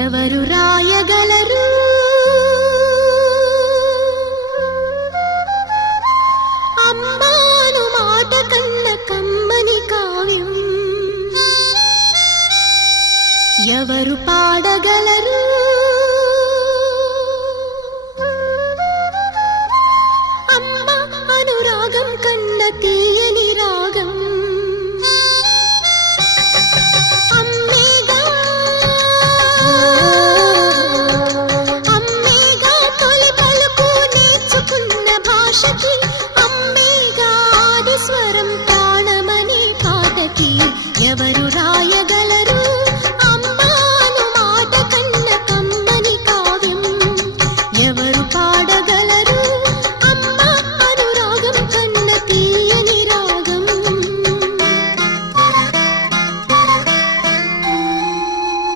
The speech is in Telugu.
ఎవరు రాయగలరు అమ్మాను మాట కన్న కమ్మని కావ్యం ఎవరు పాడగలరు అమ్మ అనురాగం కన్న